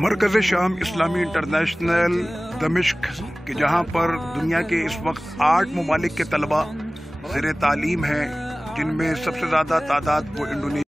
मरकज़ शाम इस्लामी इंटरनेशनल दमिश्क के जहाँ पर दुनिया के इस वक्त 8 ममालिक के तलबा ज़ेर तालीम हैं, जिनमें सबसे ज़्यादा तादाद वो इंडोनेशिया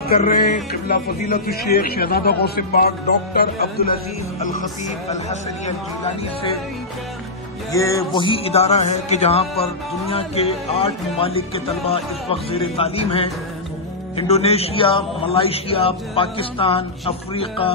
कर रहे हैं क़िबला फ़ज़ीलत शेख शहज़ादा गौसे पाक डॉक्टर अब्दुल अज़ीज़ अल खतीब अल हसनी अल जिलानी से। ये वही इदारा है कि जहाँ पर दुनिया के 8 ममालिक के तलबा इस वक्त ज़ेर तालीम हैं। Indonesia, Malaysia, Pakistan, Africa,